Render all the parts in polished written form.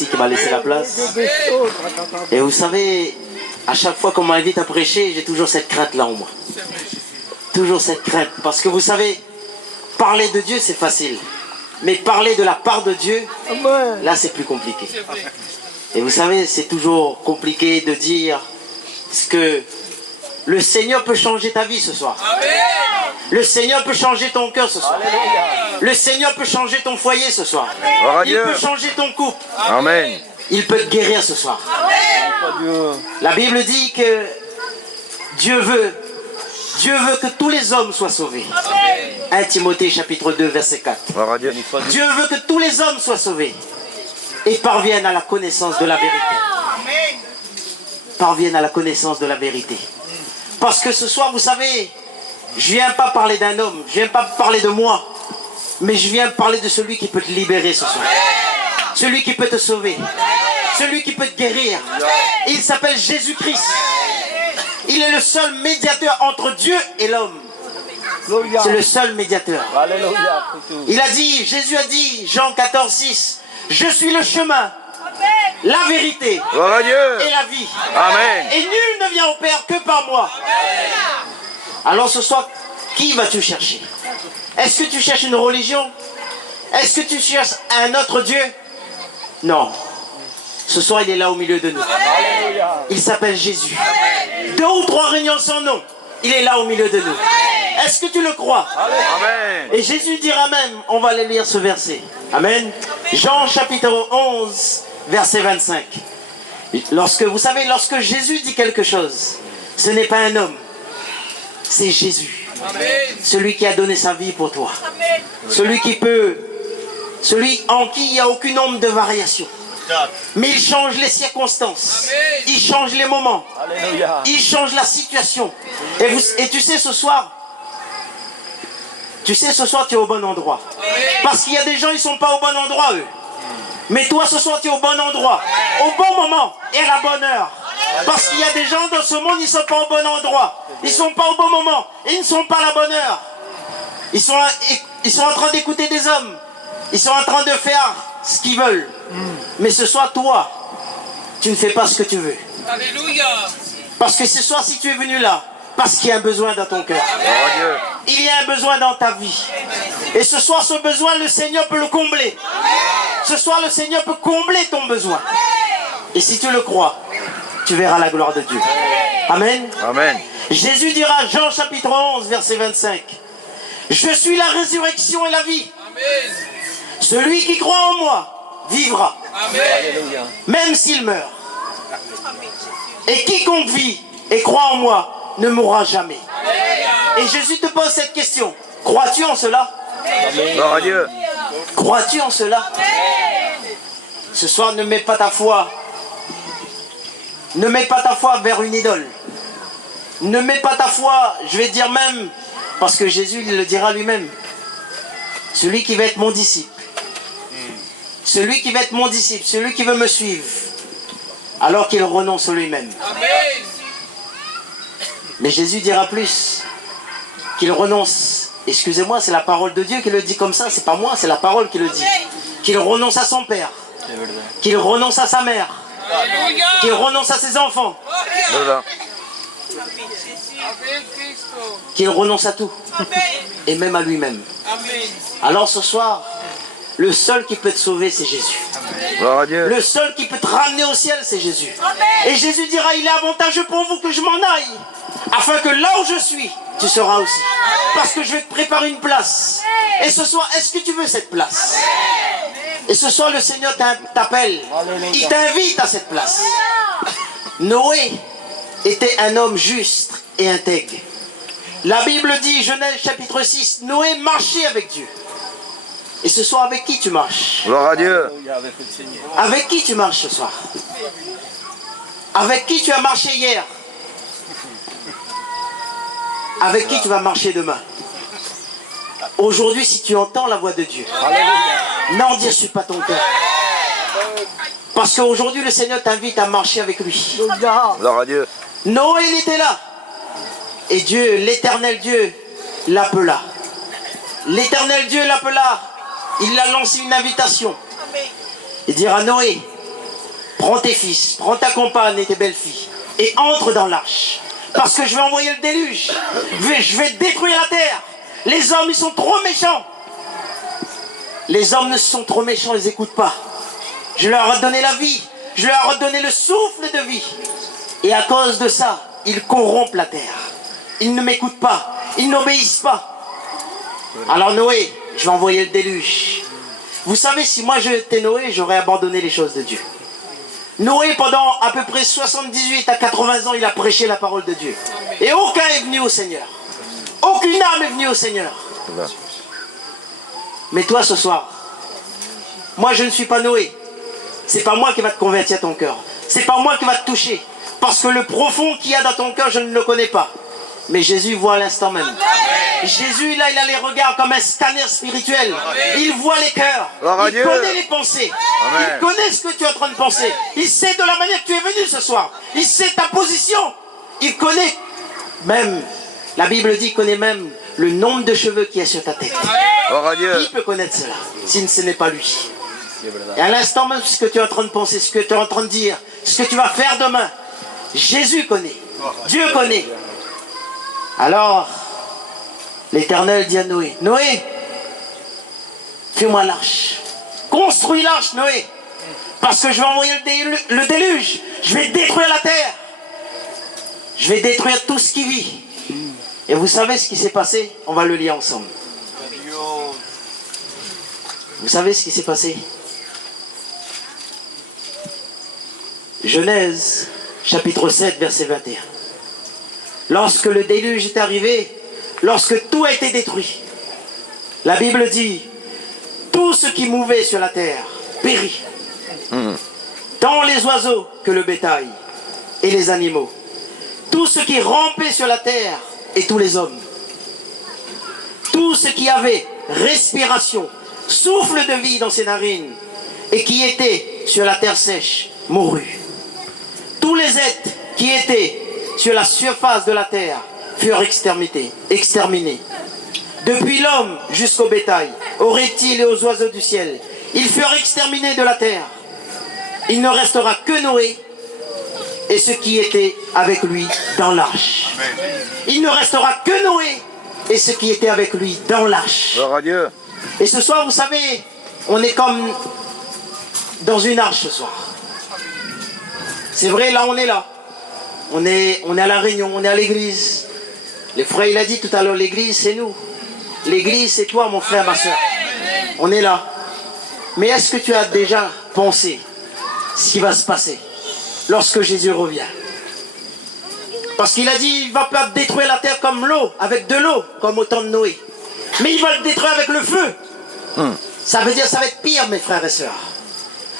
aussi qui m'a laissé la place. Et vous savez, à chaque fois qu'on m'invite à prêcher, j'ai toujours cette crainte-là en moi. Toujours cette crainte. Parce que vous savez, parler de Dieu, c'est facile. Mais parler de la part de Dieu, là, c'est plus compliqué. Et vous savez, c'est toujours compliqué de dire ce que le Seigneur peut changer ta vie ce soir. Le Seigneur peut changer ton cœur ce soir. Le Seigneur peut changer ton foyer ce soir. Il peut changer ton couple. Amen. Il peut te guérir ce soir. La Bible dit que Dieu veut que tous les hommes soient sauvés. 1 Timothée chapitre 2 verset 4. Dieu veut que tous les hommes soient sauvés et parviennent à la connaissance de la vérité. Parviennent à la connaissance de la vérité. Parce que ce soir, vous savez, je ne viens pas parler d'un homme, je ne viens pas parler de moi, mais je viens parler de celui qui peut te libérer ce soir. Celui qui peut te sauver. Celui qui peut te guérir. Il s'appelle Jésus-Christ. Il est le seul médiateur entre Dieu et l'homme. C'est le seul médiateur. Il a dit, Jésus a dit, Jean 14, 6, je suis le chemin, la vérité et la vie. Amen. Et nul ne vient au Père que par moi. Alors ce soir, qui vas-tu chercher? Est-ce que tu cherches une religion? Est-ce que tu cherches un autre Dieu? Non. Ce soir, il est là au milieu de nous. Il s'appelle Jésus. 2 ou 3 régnant son nom. Il est là au milieu de nous. Est-ce que tu le crois? Amen. Et Jésus dira même, on va aller lire ce verset. Amen. Jean chapitre 11, verset 25. Vous savez, lorsque Jésus dit quelque chose, ce n'est pas un homme, c'est Jésus. Celui qui a donné sa vie pour toi. Celui en qui il n'y a aucune ombre de variation. Mais il change les circonstances. Il change les moments. Il change la situation. Et tu sais, ce soir, tu es au bon endroit. Parce qu'il y a des gens, ils ne sont pas au bon endroit, eux. Mais toi, ce soir, tu es au bon endroit. Au bon moment et à la bonne heure. Parce qu'il y a des gens dans ce monde, ils ne sont pas au bon endroit. Ils ne sont pas au bon moment. Et ils ne sont pas à la bonne heure. Ils sont en train d'écouter des hommes. Ils sont en train de faire ce qu'ils veulent. Mais ce soir, toi, tu ne fais pas ce que tu veux. Alléluia. Parce que ce soir, si tu es venu là, parce qu'il y a un besoin dans ton cœur. Il y a un besoin dans ta vie. Et ce soir, ce besoin, le Seigneur peut le combler. Ce soir, le Seigneur peut combler ton besoin. Et si tu le crois, tu verras la gloire de Dieu. Amen. Amen. Jésus dira, Jean chapitre 11, verset 25. Je suis la résurrection et la vie. Amen. Celui qui croit en moi vivra. Amen. Même s'il meurt. Et quiconque vit et croit en moi ne mourra jamais. Et Jésus te pose cette question. Crois-tu en cela? Gloire à Dieu. Crois-tu en cela? Ce soir, ne mets pas ta foi. Ne mets pas ta foi vers une idole. Ne mets pas ta foi, je vais dire même, parce que Jésus il le dira lui-même. Celui qui va être mon disciple. Celui qui va être mon disciple, celui qui veut me suivre, alors qu'il renonce lui-même. Mais Jésus dira plus, qu'il renonce. Excusez-moi, c'est la parole de Dieu qui le dit comme ça, c'est pas moi, c'est la parole qui le dit. Qu'il renonce à son père, qu'il renonce à sa mère, qu'il renonce à ses enfants, qu'il renonce à tout, et même à lui-même. Alors ce soir, le seul qui peut te sauver, c'est Jésus. Gloire à Dieu. Le seul qui peut te ramener au ciel, c'est Jésus. Et Jésus dira, il est avantageux pour vous que je m'en aille, afin que là où je suis, tu seras aussi. Parce que je vais te préparer une place. Et ce soir, est-ce que tu veux cette place? Et ce soir, le Seigneur t'appelle. Il t'invite à cette place. Noé était un homme juste et intègre. La Bible dit, Genèse chapitre 6, Noé marchait avec Dieu. Et ce soir, avec qui tu marches? Gloire à Dieu. Avec qui tu marches ce soir? Avec qui tu as marché hier? Avec qui tu vas marcher demain? Aujourd'hui, si tu entends la voix de Dieu, n'endurcis pas ton cœur. Parce qu'aujourd'hui, le Seigneur t'invite à marcher avec lui. Gloire à Dieu. Noé, il était là. Et Dieu, l'éternel Dieu, l'appela. L'éternel Dieu l'appela. Il a lancé une invitation. Il dira, Noé, prends tes fils, prends ta compagne et tes belles-filles, et entre dans l'arche. Parce que je vais envoyer le déluge. Je vais détruire la terre. Les hommes, ils sont trop méchants. Les hommes ne sont trop méchants, ils n'écoutent pas. Je leur ai donné la vie. Je leur ai donné le souffle de vie. Et à cause de ça, ils corrompent la terre. Ils ne m'écoutent pas. Ils n'obéissent pas. Alors Noé, je vais envoyer le déluge. Vous savez, si moi j'étais Noé, j'aurais abandonné les choses de Dieu. Noé, pendant à peu près 78 à 80 ans, il a prêché la parole de Dieu. Et aucun est venu au Seigneur. Aucune âme est venue au Seigneur. Mais toi, ce soir, moi je ne suis pas Noé. C'est pas moi qui va te convertir ton cœur. C'est pas moi qui va te toucher. Parce que le profond qu'il y a dans ton cœur, je ne le connais pas. Mais Jésus voit à l'instant même. Jésus, là, il a les regards comme un scanner spirituel. Il voit les cœurs. Il connaît les pensées. Il connaît ce que tu es en train de penser. Il sait de la manière que tu es venu ce soir. Il sait ta position. Il connaît même, la Bible dit, il connaît même le nombre de cheveux qui est sur ta tête. Qui peut connaître cela, si ce n'est pas lui? Et à l'instant même, ce que tu es en train de penser, ce que tu es en train de dire, ce que tu vas faire demain, Jésus connaît. Dieu connaît. Alors, l'Éternel dit à Noé, Noé, fais-moi l'arche. Construis l'arche, Noé. Parce que je vais envoyer le déluge. Je vais détruire la terre. Je vais détruire tout ce qui vit. Et vous savez ce qui s'est passé? On va le lire ensemble. Vous savez ce qui s'est passé? Genèse, chapitre 7, verset 21. Lorsque le déluge est arrivé, lorsque tout a été détruit, la Bible dit, tout ce qui mouvait sur la terre périt. Tant les oiseaux que le bétail et les animaux. Tout ce qui rampait sur la terre et tous les hommes. Tout ce qui avait respiration, souffle de vie dans ses narines et qui était sur la terre sèche, mourut. Tous les êtres qui étaient sur la surface de la terre furent exterminés. Depuis l'homme jusqu'au bétail, aux reptiles et aux oiseaux du ciel, ils furent exterminés de la terre. Il ne restera que Noé et ceux qui étaient avec lui dans l'arche. Il ne restera que Noé et ceux qui étaient avec lui dans l'arche. Et ce soir, vous savez, on est comme dans une arche ce soir. C'est vrai, là on est là. On est à la réunion, on est à l'église. Les frères, il a dit tout à l'heure, l'église c'est nous. L'église c'est toi mon frère, ma soeur. On est là. Mais est-ce que tu as déjà pensé ce qui va se passer lorsque Jésus revient? Parce qu'il a dit, il ne va pas détruire la terre comme l'eau, avec de l'eau, comme au temps de Noé. Mais il va le détruire avec le feu. Ça veut dire que ça va être pire, mes frères et sœurs.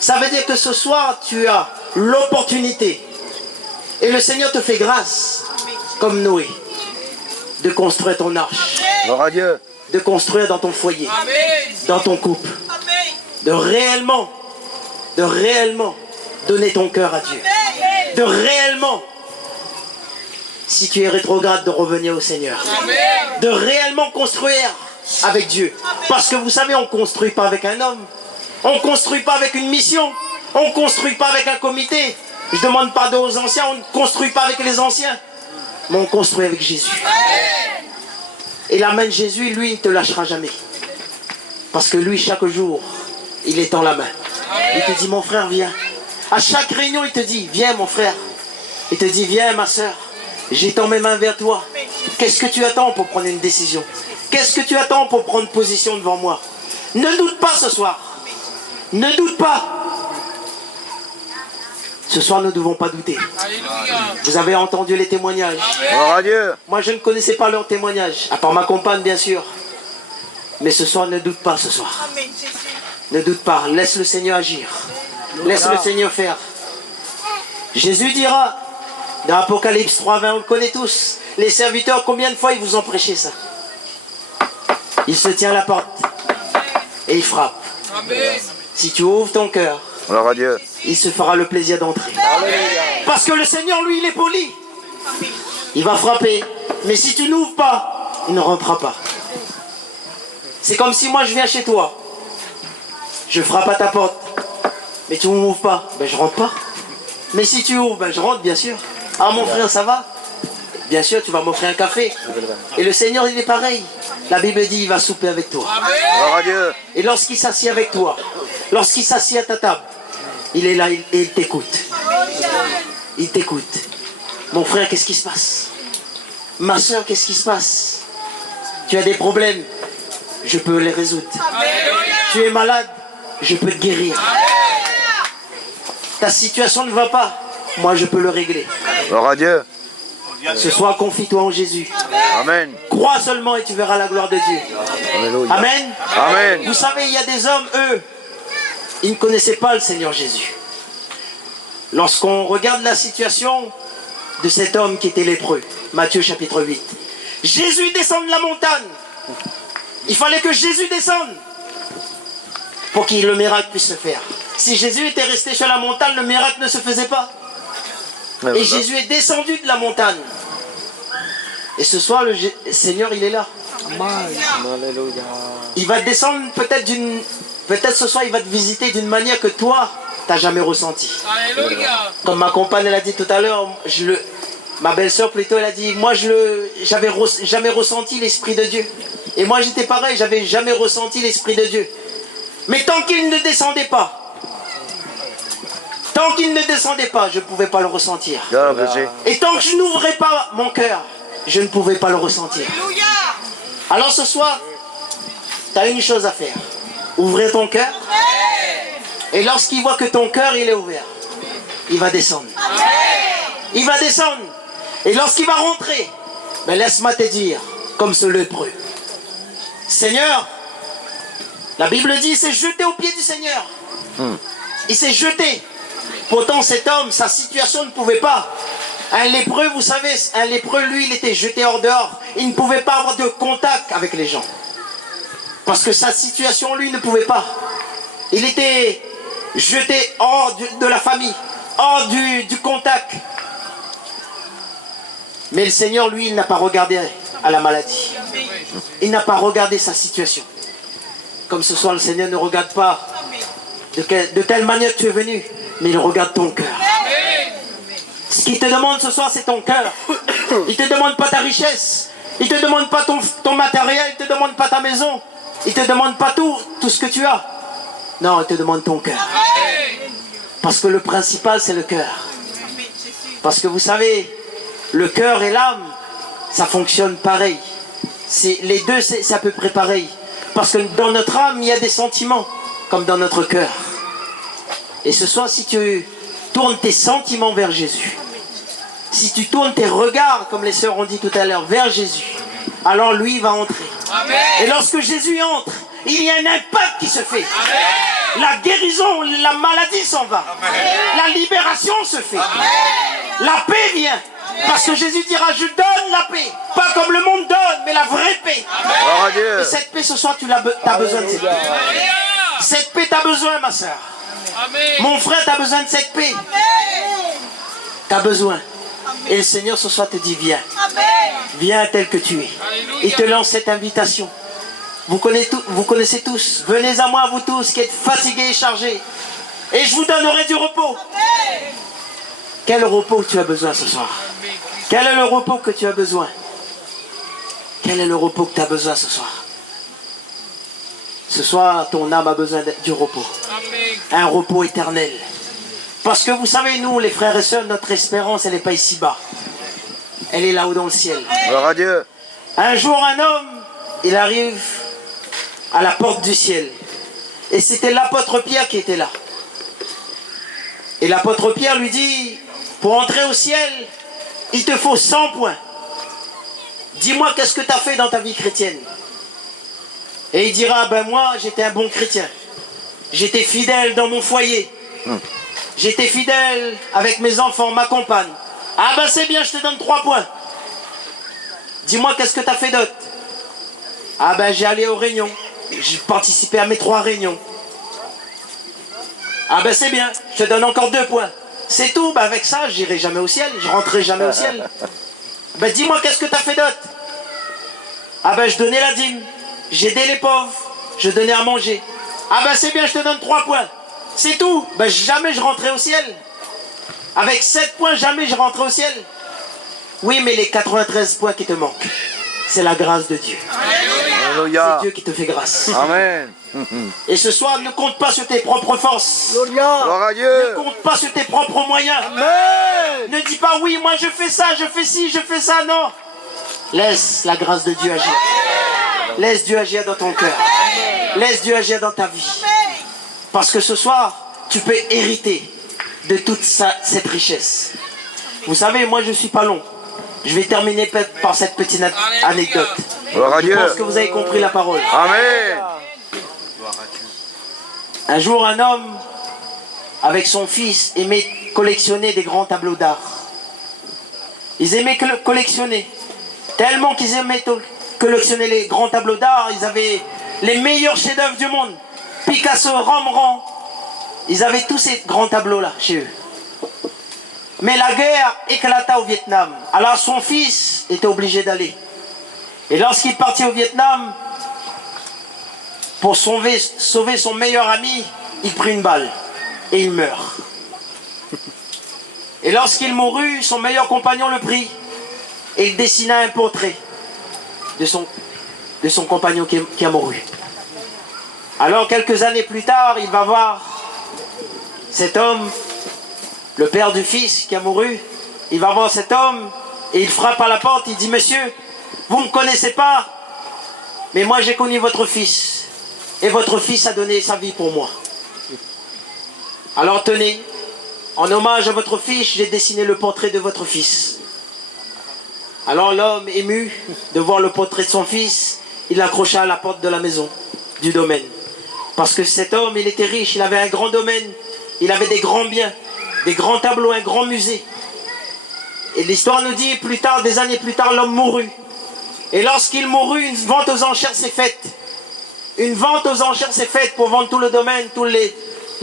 Ça veut dire que ce soir, tu as l'opportunité. Et le Seigneur te fait grâce, comme Noé, de construire ton arche. De construire dans ton foyer, dans ton couple. De réellement donner ton cœur à Dieu. De réellement, si tu es rétrograde, de revenir au Seigneur. De réellement construire avec Dieu. Parce que vous savez, on ne construit pas avec un homme. On ne construit pas avec une mission. On ne construit pas avec un comité. Je ne demande pas aux anciens, on ne construit pas avec les anciens. Mais on construit avec Jésus. Et la main de Jésus, lui, il ne te lâchera jamais. Parce que lui, chaque jour, il est en la main. Il te dit, mon frère, viens. À chaque réunion, il te dit, viens mon frère. Il te dit, viens ma soeur. J'étends mes mains vers toi. Qu'est-ce que tu attends pour prendre une décision? Qu'est-ce que tu attends pour prendre position devant moi? Ne doute pas ce soir. Ne doute pas. Ce soir, nous ne devons pas douter. Vous avez entendu les témoignages. Moi, je ne connaissais pas leurs témoignages. À part ma compagne, bien sûr. Mais ce soir, ne doute pas ce soir. Ne doute pas. Laisse le Seigneur agir. Laisse le Seigneur faire. Jésus dira, dans Apocalypse 3:20, on le connaît tous. Les serviteurs, combien de fois ils vous ont prêché ça? Il se tient à la porte. Et il frappe. Si tu ouvres ton cœur, il se fera le plaisir d'entrer. Parce que le Seigneur, lui, il est poli. Il va frapper. Mais si tu n'ouvres pas, il ne rentrera pas. C'est comme si moi je viens chez toi. Je frappe à ta porte. Mais tu m'ouvres pas. Ben je rentre pas. Mais si tu ouvres, ben je rentre bien sûr. Ah mon frère, ça va? Bien sûr, tu vas m'offrir un café. Et le Seigneur, il est pareil. La Bible dit, il va souper avec toi. Gloire à Dieu. Et lorsqu'il s'assied avec toi, lorsqu'il s'assied à ta table, il est là et il t'écoute. Il t'écoute. Mon frère, qu'est-ce qui se passe? Ma soeur, qu'est-ce qui se passe? Tu as des problèmes, je peux les résoudre. Tu es malade, je peux te guérir. Ta situation ne va pas, moi je peux le régler. Gloire à Dieu. Ce soir, confie-toi en Jésus. Amen. Crois seulement et tu verras la gloire de Dieu. Alléluia. Amen. Amen. Vous savez, il y a des hommes, eux, ils ne connaissaient pas le Seigneur Jésus. Lorsqu'on regarde la situation de cet homme qui était lépreux, Matthieu chapitre 8, Jésus descend de la montagne. Il fallait que Jésus descende pour que le miracle puisse se faire. Si Jésus était resté sur la montagne, le miracle ne se faisait pas. Et Jésus est descendu de la montagne. Et ce soir, le Seigneur, il est là. Il va descendre peut-être peut-être ce soir, il va te visiter d'une manière que toi, tu n'as jamais ressenti. Comme ma compagne, elle a dit tout à l'heure, ma belle-sœur plutôt, elle a dit, moi, j'avais jamais ressenti l'Esprit de Dieu. Et moi, j'étais pareil, j'avais jamais ressenti l'Esprit de Dieu. Mais tant qu'il ne descendait pas, je ne pouvais pas le ressentir. Et tant que je n'ouvrais pas mon cœur, je ne pouvais pas le ressentir. Alors ce soir, tu as une chose à faire. Ouvrir ton cœur. Et lorsqu'il voit que ton cœur il est ouvert, il va descendre. Il va descendre. Et lorsqu'il va rentrer, ben laisse-moi te dire, comme ce lépreux, Seigneur, la Bible dit, il s'est jeté aux pieds du Seigneur. Il s'est jeté. Pourtant cet homme, sa situation ne pouvait pas. Un lépreux, vous savez, un lépreux, lui, il était jeté hors dehors. Il ne pouvait pas avoir de contact avec les gens. Parce que sa situation, lui, ne pouvait pas. Il était jeté hors de la famille, hors du contact. Mais le Seigneur, lui, il n'a pas regardé à la maladie. Il n'a pas regardé sa situation. Comme ce soir, le Seigneur ne regarde pas de telle manière tu es venu, mais il regarde ton cœur. Ce qu'il te demande ce soir, c'est ton cœur. Il ne te demande pas ta richesse. Il ne te demande pas ton matériel. Il ne te demande pas ta maison. Il ne te demande pas tout ce que tu as. Non, il te demande ton cœur. Parce que le principal, c'est le cœur. Parce que vous savez, le cœur et l'âme, ça fonctionne pareil. Les deux, c'est à peu près pareil. Parce que dans notre âme, il y a des sentiments, comme dans notre cœur. Et ce soir, si tu tournes tes sentiments vers Jésus, si tu tournes tes regards, comme les sœurs ont dit tout à l'heure, vers Jésus, alors lui va entrer. Amen. Et lorsque Jésus entre, il y a un impact qui se fait. Amen. La guérison, la maladie s'en va. Amen. La libération se fait. Amen. La paix vient. Amen. Parce que Jésus dira, je donne la paix. Pas comme le monde donne, mais la vraie paix. Amen. Et cette paix, ce soir, tu as besoin de cette paix. Amen. Cette paix, tu as besoin, ma soeur. Amen. Mon frère, tu as besoin de cette paix. Tu as besoin. Amen. Et le Seigneur ce soir te dit, viens. Amen. Viens tel que tu es. Alléluia. Il te lance cette invitation. Vous connaissez tous. Venez à moi, vous tous qui êtes fatigués et chargés. Et je vous donnerai du repos. Amen. Quel repos tu as besoin ce soir? Amen. Quel est le repos que tu as besoin? Quel est le repos que tu as besoin ce soir? Ce soir, ton âme a besoin du repos. Amen. Un repos éternel. Parce que vous savez, nous, les frères et sœurs, notre espérance, elle n'est pas ici-bas. Elle est là-haut dans le ciel. Gloire à Dieu. Un jour, un homme, il arrive à la porte du ciel. Et c'était l'apôtre Pierre qui était là. Et l'apôtre Pierre lui dit, pour entrer au ciel, il te faut 100 points. Dis-moi, qu'est-ce que tu as fait dans ta vie chrétienne? Et il dira, ben moi, j'étais un bon chrétien. J'étais fidèle dans mon foyer. J'étais fidèle avec mes enfants, ma compagne. Ah ben c'est bien, je te donne 3 points. Dis-moi, qu'est-ce que tu as fait d'autre? Ah ben j'ai allé aux réunions. J'ai participé à mes 3 réunions. Ah ben c'est bien, je te donne encore 2 points. C'est tout, ben avec ça, j'irai jamais au ciel. Je rentrerai jamais au ciel. Ben dis-moi, qu'est-ce que tu as fait d'autre? Ah ben je donnais la dîme. J'aidais les pauvres. Je donnais à manger. Ah ben c'est bien, je te donne 3 points. c'est tout. Ben, jamais je rentrais au ciel. Avec 7 points, jamais je rentrais au ciel. Oui, mais les 93 points qui te manquent, c'est la grâce de Dieu. Alléluia. C'est Dieu qui te fait grâce. Amen. Et ce soir, ne compte pas sur tes propres forces. Gloire à Ne Dieu. compte pas sur tes propres moyens. Ne dis pas oui, moi je fais ça, je fais ci, je fais ça. Non. Laisse la grâce de Dieu agir. Laisse Dieu agir dans ton cœur. Laisse Dieu agir dans ta vie. Parce que ce soir, tu peux hériter de toute cette richesse. Vous savez, moi je ne suis pas long. Je vais terminer par cette petite anecdote. Gloire à Je Dieu. pense que vous avez compris la parole. Amen. Un jour, un homme, avec son fils, aimait collectionner des grands tableaux d'art. Ils aimaient collectionner. Tellement qu'ils aimaient collectionner les grands tableaux d'art, ils avaient les meilleurs chefs-d'œuvre du monde. Picasso, Rembrandt, ils avaient tous ces grands tableaux-là chez eux. Mais la guerre éclata au Vietnam. Alors son fils était obligé d'aller. Et lorsqu'il partit au Vietnam, pour sauver son meilleur ami, il prit une balle et il meurt. Et lorsqu'il mourut, son meilleur compagnon le prit et il dessina un portrait de son compagnon qui a mouru. Alors quelques années plus tard, il va voir cet homme, le père du fils qui a mouru. Il va voir cet homme et il frappe à la porte. Il dit: monsieur, vous ne me connaissez pas, mais moi j'ai connu votre fils. Et votre fils a donné sa vie pour moi. Alors tenez, en hommage à votre fils, j'ai dessiné le portrait de votre fils. Alors l'homme, ému de voir le portrait de son fils, il l'accrocha à la porte de la maison, du domaine. Parce que cet homme, il était riche, il avait un grand domaine, il avait des grands biens, des grands tableaux, un grand musée. Et l'histoire nous dit, plus tard, des années plus tard, l'homme mourut. Et lorsqu'il mourut, une vente aux enchères s'est faite. Une vente aux enchères s'est faite pour vendre tout le domaine, tous les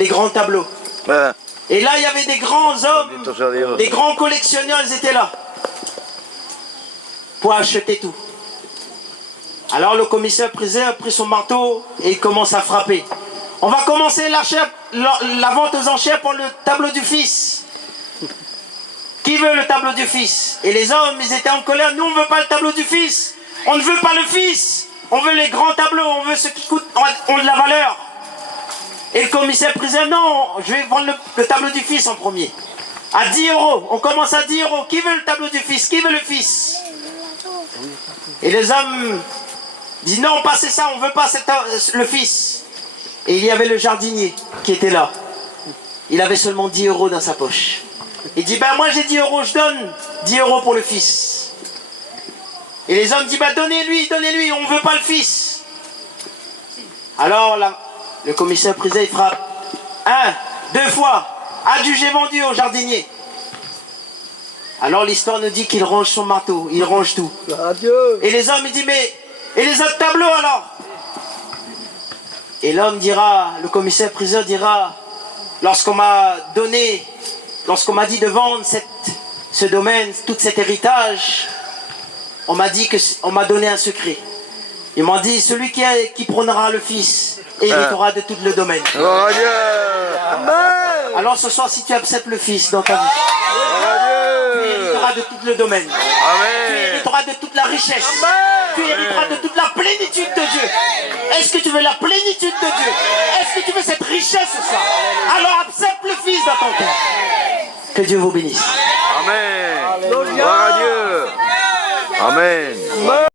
grands tableaux. Ouais. Et là, il y avait des grands hommes, des grands collectionneurs, ils étaient là pour acheter tout. Alors le commissaire-priseur a pris son marteau et il commence à frapper. On va commencer la vente aux enchères pour le tableau du fils. Qui veut le tableau du fils? Et les hommes, ils étaient en colère. Nous, on ne veut pas le tableau du fils. On ne veut pas le fils. On veut les grands tableaux. On veut ceux qui ont de la valeur. Et le commissaire-priseur, non, je vais vendre le tableau du fils en premier. À 10 €. On commence à 10 €. Qui veut le tableau du fils? Qui veut le fils? Et les hommes disent: non, passez ça, on ne veut pas le fils. Et il y avait le jardinier qui était là. Il avait seulement 10 € dans sa poche. Il dit: ben moi j'ai 10 €, je donne 10 € pour le fils. Et les hommes disent: ben donnez-lui, on ne veut pas le fils. Alors le commissaire-priseur il frappe. 1, 2 fois. Adjugé vendu au jardinier. Alors l'histoire nous dit qu'il range son marteau, il range tout. Adieu. Et les hommes ils disent: mais et les autres tableaux alors? Et l'homme dira, le commissaire-priseur dira: lorsqu'on m'a dit de vendre ce domaine, tout cet héritage, on m'a donné un secret. Ils m'ont dit: celui qui prendra le fils héritera de tout le domaine. Gloire à Dieu. Amen. Alors ce soir, si tu acceptes le fils dans ta vie, Gloire à tu Dieu. hériteras de tout le domaine. Tu Amen. hériteras de toute la richesse. Tu hériteras de toute la plénitude de Dieu. Est-ce que tu veux la plénitude de Dieu? Est-ce que tu veux cette richesse ce soir? Alors accepte le fils dans ton cœur. Que Dieu vous bénisse. Amen. Gloire à Dieu. Amen.